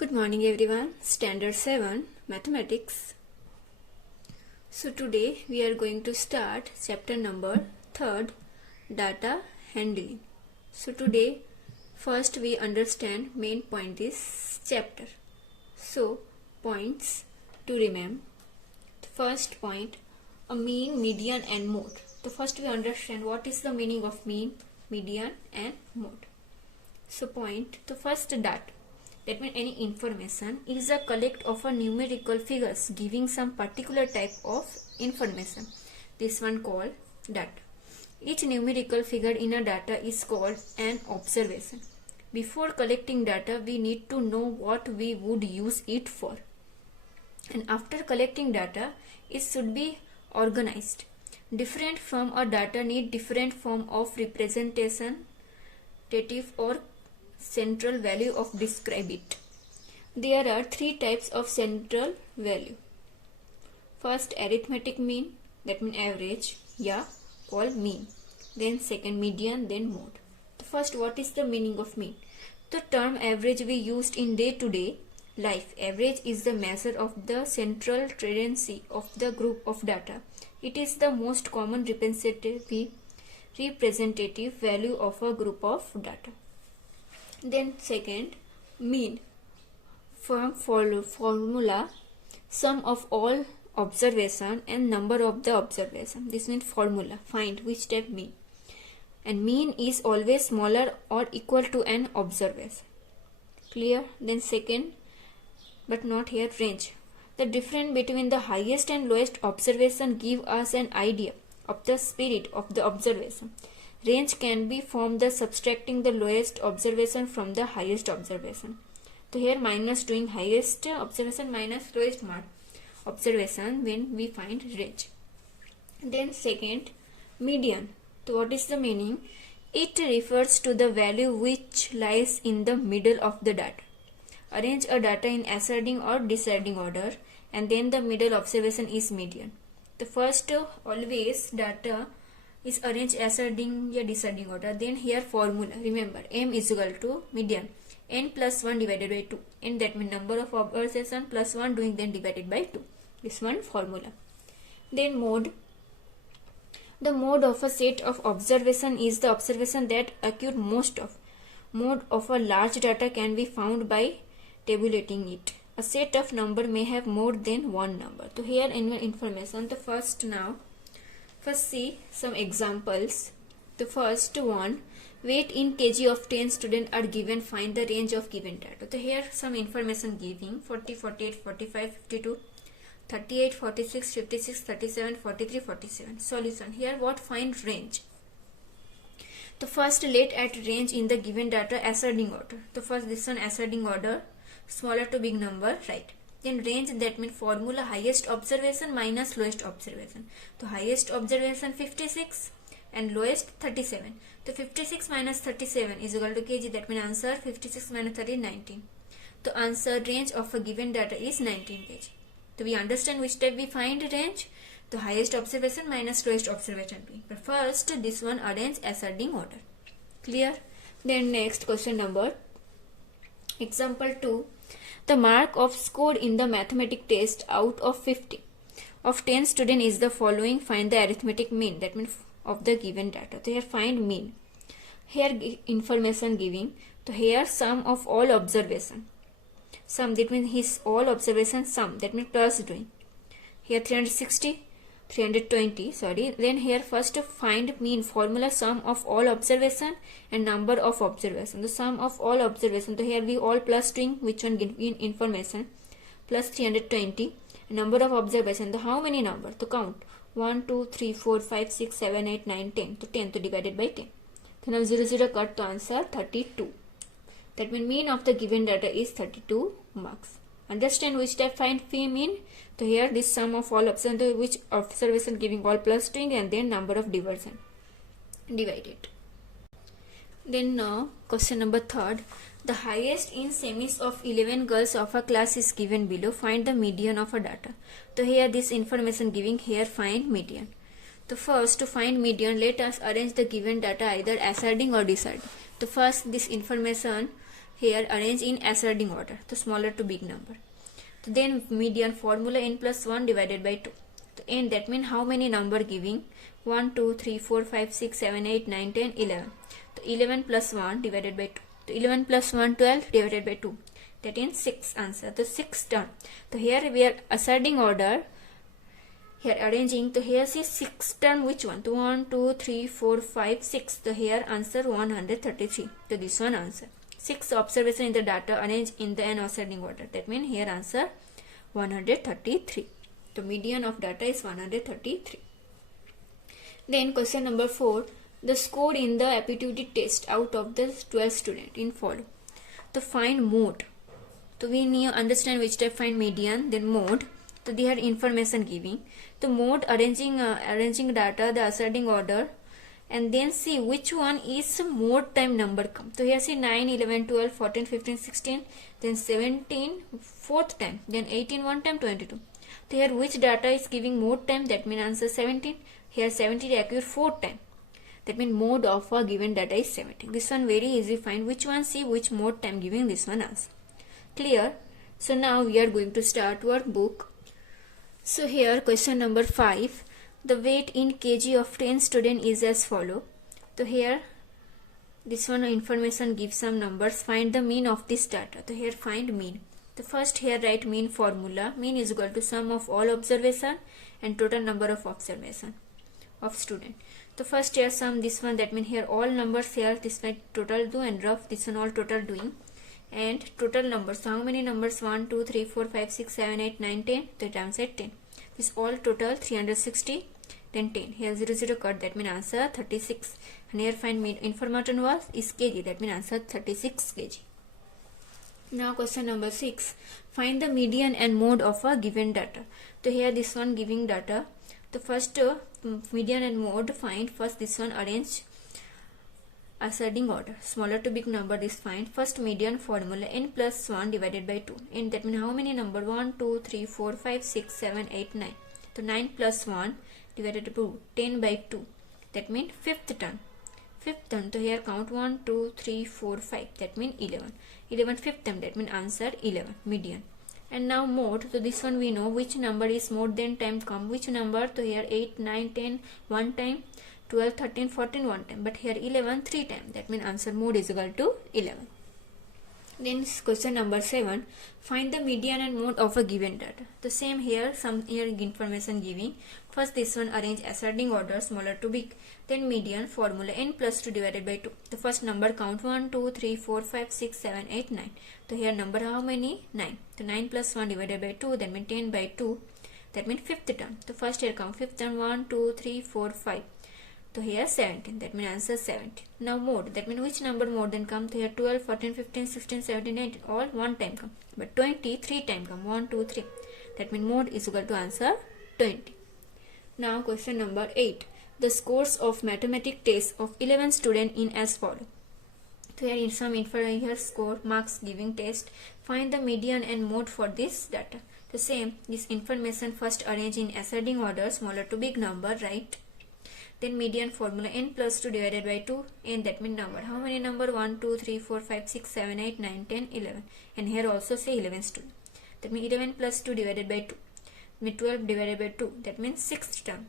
Good morning everyone. Standard 7 Mathematics. So today we are going to start chapter number 3rd, Data Handling. So today first we understand main point this chapter. So points to remember. The first point, a mean, median and mode. So first we understand what is the meaning of mean, median and mode. So point, the first data. That means any information is a collect of a numerical figures giving some particular type of information. This one called data. Each numerical figure in a data is called an observation. Before collecting data, we need to know what we would use it for. And after collecting data, it should be organized. Different from a data need different form of representation, or central value of describe it. There are three types of central value. First, arithmetic mean, that means average, called mean. Then second, median, then mode. First, what is the meaning of mean? The term average we used in day-to-day life. Average is the measure of the central tendency of the group of data. It is the most common representative value of a group of data. Then second, mean. From formula, sum of all observation and number of the observation. This means formula. Find which type mean. And mean is always smaller or equal to an observation. Clear? Then second, but not here, range. The difference between the highest and lowest observation give us an idea of the spirit of the observation. Range can be formed by subtracting the lowest observation from the highest observation. So here minus doing highest observation minus lowest observation when we find range. Then second, median. So what is the meaning? It refers to the value which lies in the middle of the data. Arrange a data in ascending or descending order, and then the middle observation is median. The first always data is arranged ascending or descending order. Then here formula, remember, m is equal to median, n plus 1 divided by 2, and that means number of observation plus 1 doing then divided by 2. This one formula. Then mode. The mode of a set of observation is the observation that occur most of. Mode of a large data can be found by tabulating it. A set of number may have more than one number. So here in information, the first see some examples. The first one, weight in kg of 10 students are given, find the range of given data. So here some information giving 40, 48, 45, 52, 38, 46, 56, 37, 43, 47. Solution. Here what find range? The first let at range in the given data ascending order. The first this one ascending order, smaller to big number, right? Then range, that means formula highest observation minus lowest observation. So highest observation 56 and lowest 37. So 56 minus 37 is equal to kg, that means answer 56 minus 30 is 19. The answer range of a given data is 19 kg. So we understand which type we find range. The highest observation minus lowest observation. But first this one arrange ascending order. Clear? Then next question number, example 2. The mark of score in the mathematics test out of 50 of 10 students is the following. Find the arithmetic mean, that means of the given data. So here find mean. Here information giving. So here sum of all observation. Sum, that means his all observation sum, that means plus doing. Here 320, sorry. Then here first find mean, formula sum of all observation and number of observation. The sum of all observation. So here we all plus doing, which one give in information, plus 320. Number of observation. The how many number? To count 1, 2, 3, 4, 5, 6, 7, 8, 9, 10. So 10 to divided by 10. So now 0 cut to answer 32. That means mean of the given data is 32 marks. Understand which type find mean? So here this sum of all observation, which observation giving all plus doing, and then number of division divided. Then now question number 3rd. The highest in semis of 11 girls of a class is given below. Find the median of a data. So here this information giving, here find median. So first to find median, let us arrange the given data either ascending or descending. The first this information here arrange in ascending order, the smaller to big number. So then median formula n plus 1 divided by 2. So n, that means how many number giving? 1, 2, 3, 4, 5, 6, 7, 8, 9, 10, 11. So 11 plus 1 divided by 2. So 11 plus 1, 12 divided by 2. That is 6 answer. The 6th term. So here we are ascending order. Here arranging. So here see 6th term which one? So 1, 2, 3, 4, 5, 6. So here answer 133. So this one answer. 6 observation in the data arranged in the n ascending order. That means here answer 133. The median of data is 133. Then question number 4. The score in the aptitude test out of the 12 student in follow. To find mode. So we need to understand which type find median, then mode. So they are information giving. The mode arranging data, the ascending order, and then see which one is mode time number come. So here see 9, 11, 12, 14, 15, 16, then 17 fourth time, then 18 one time, 22. So here which data is giving mode time, that means answer 17. Here 17 accurate fourth time. That means mode of a given data is 17. This one very easy find. Which one see which mode time giving, this one answer. Clear? So now we are going to start workbook. So here question number 5. The weight in kg of 10 student is as follow. So here this one information gives some numbers. Find the mean of this data. So here find mean. The first here write mean formula. Mean is equal to sum of all observation and total number of observation of student. So first here sum this one, that means here all numbers here, this one total do and rough, this one all total doing, and total numbers. So how many numbers? 1, 2, 3, 4, 5, 6, 7, 8, 9, 10. The times at 10. This all total 360. Then 10. Here 0, 0 cut, that means answer 36. And here find mean information was is kg, that means answer 36 kg. Now question number 6. Find the median and mode of a given data. So here this one giving data. The first median and mode find. First this one arrange ascending order, smaller to big number. This find first median formula n plus 1 divided by 2. And that means how many number? 1, 2, 3, 4, 5, 6, 7, 8, 9. So 9 plus 1 divided by 2, 10 by 2. That means fifth term. Fifth term. So here count 1, 2, 3, 4, 5. That means 11. 11 fifth term. That means answer 11 median. And now mode. So this one we know which number is mode, then time come. Which number? So here 8, 9, 10 one time, 12, 13, 14 one time. But here 11 three time. That means answer mode is equal to 11. Then question number 7. Find the median and mode of a given data. The same here, some here information giving. First this one arrange ascending order, smaller to big. Then median formula n plus 2 divided by 2. The first number count 1, 2, 3, 4, 5, 6, 7, 8, 9. So here number how many? 9. So 9 plus 1 divided by 2, that means 10 by 2. That means fifth term. So first here count fifth term 1, 2, 3, 4, 5. So here 17. That means answer 17. Now mode. That means which number more than come? So here 12, 14, 15, 16, 17, 18. All one time come. But 20 three time come. 1, 2, 3. That means mode is equal to answer 20. Now question number 8. The scores of mathematics test of 11 students in as follow. So here in some info here score marks giving test. Find the median and mode for this data. The same this information first arrange in ascending order, smaller to big number, right? Then median formula n plus 2 divided by 2, and that means number. How many number? 1, 2, 3, 4, 5, 6, 7, 8, 9, 10, 11. And here also say 11 students. That means 11 plus 2 divided by 2. Means 12 divided by 2. That means 6th term.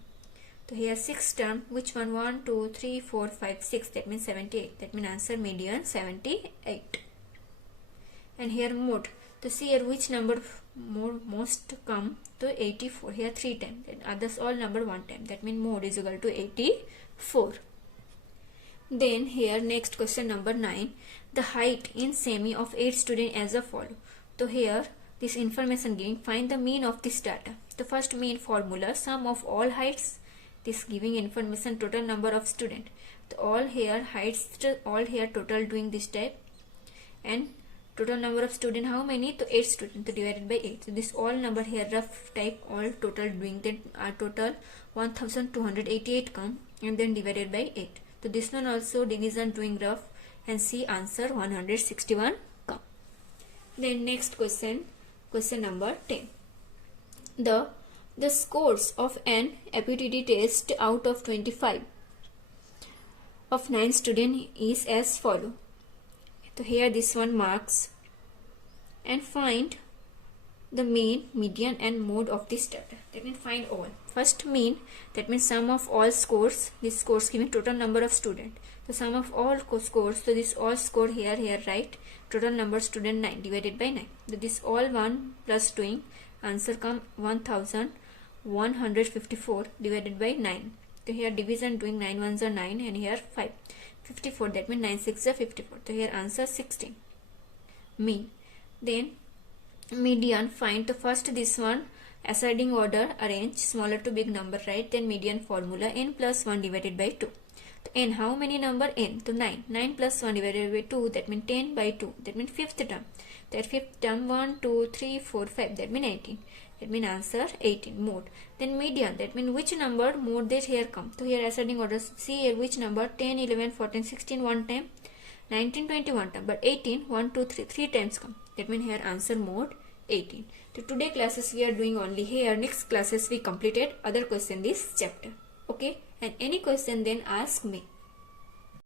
So here 6th term. Which one? 1, 2, 3, 4, 5, 6. That means 78. That means answer median 78. And here mode. To see here which number most come to 84. Here 3 times. Then others all number 1 time. That means mode is equal to 84. Then here next question number 9. The height in semi of 8 students as a follow. So here this information giving. Find the mean of this data. The first mean formula sum of all heights. This giving information total number of student. So all here heights, all here total doing this type. And total number of student how many? So 8 students. So divided by 8. So this all number here rough type all total doing that total 1288 come, and then divided by 8. So this one also division doing rough, and see answer 161 come. Then next question number 10. The scores of an aptitude test out of 25 of 9 students is as follow. So here this one marks and find the mean, median and mode of this data. That means find all. First mean, that means sum of all scores. This scores giving total number of student. The sum of all scores. So this all score here right. Total number of student 9 divided by 9. So this all 1 plus doing answer come 1154 divided by 9. So here division doing 9 ones are 9 and here 5. 54, that means 9 6 are 54. So here answer 16. Mean. Then median, find the first this one ascending order, arrange smaller to big number, right? Then median formula n plus 1 divided by 2. So n, how many number? N. So 9. 9 plus 1 divided by 2, that means 10 by 2. That means fifth term. That fifth term 1, 2, 3, 4, 5. That means 18. That means answer 18. Mode. Then median. That means which number mode that here come. So here ascending order. See here which number? 10, 11, 14, 16 one time. 19, 20 one time. But 18, 1, 2, 3. 3 times come. That means here answer mode 18. So today classes we are doing only here. Next classes we completed other question this chapter. Okay. And any question then ask me.